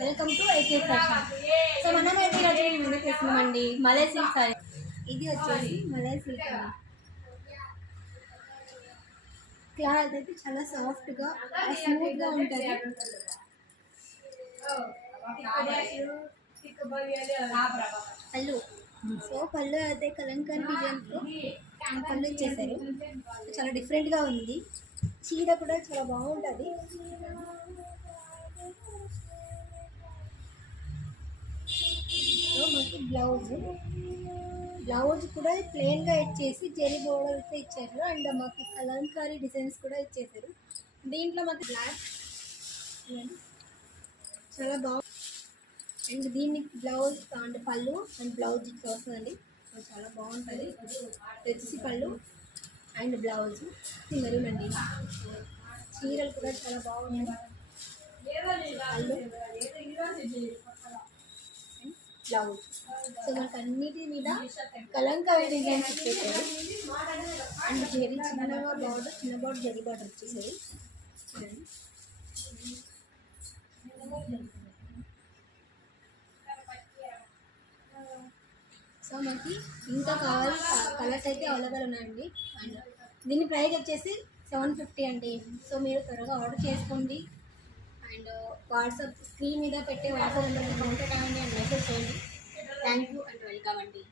Welcome to IK fashion. So మనం అయితే ఈరోజు ముందుకు వేస్తున్నామండి మలై సిల్క్ సారీ. ఇది వచ్చేసి మలై సిల్క్ అండి. క్లాత్ అయితే చాలా సాఫ్ట్గా స్మూత్గా ఉంటుంది. పళ్ళు పళ్ళు అయితే కలంకారీ డిజైన్తో పళ్ళు ఇచ్చేసారు. చాలా డిఫరెంట్గా ఉంది. చీర కూడా చాలా బాగుంటుంది. మనకి బ్లౌజ్ కూడా ప్లెయిన్గా ఇచ్చేసి జెరీ బోర్డర్తో ఇచ్చారు. అండ్ మాకు కలంకారీ డిజైన్స్ కూడా ఇచ్చేసారు. దీంట్లో మాకు బ్లాక్ చాలా బాగుంది. అండ్ దీనికి బ్లౌజ్ అండ్ పళ్ళు అండ్ బ్లౌజ్ ఇట్లా వస్తుందండి. చాలా బాగుంటుంది. తెచ్చి పళ్ళు అండ్ బ్లౌజ్ మెరూనండి. చీరలు కూడా చాలా బాగున్నాయి. పళ్ళు బ్లౌజ్. సో మనకు అన్నిటి మీద కలంకారీ డిజైన్స్ ఇచ్చేసారు. అండ్ జరీ చిన్న బార్డర్ జరీ బార్డర్ వచ్చేసారు. సో మనకి ఇంకా కావాలి కలర్స్ అయితే అవైలబుల్ ఉన్నాయండి. అండ్ దీని ప్రైస్ వచ్చేసి 750 అండి. సో మీరు త్వరగా ఆర్డర్ చేసుకోండి. అండ్ వాట్సాప్ స్క్రీన్ మీద పెట్టే వాట్సాప్ నెంబర్కి కాంటాక్ట్ అవ్వండి అండ్ మెసేజ్ చేయండి. థ్యాంక్ యూ అండ్ వెల్కమ్ అండి.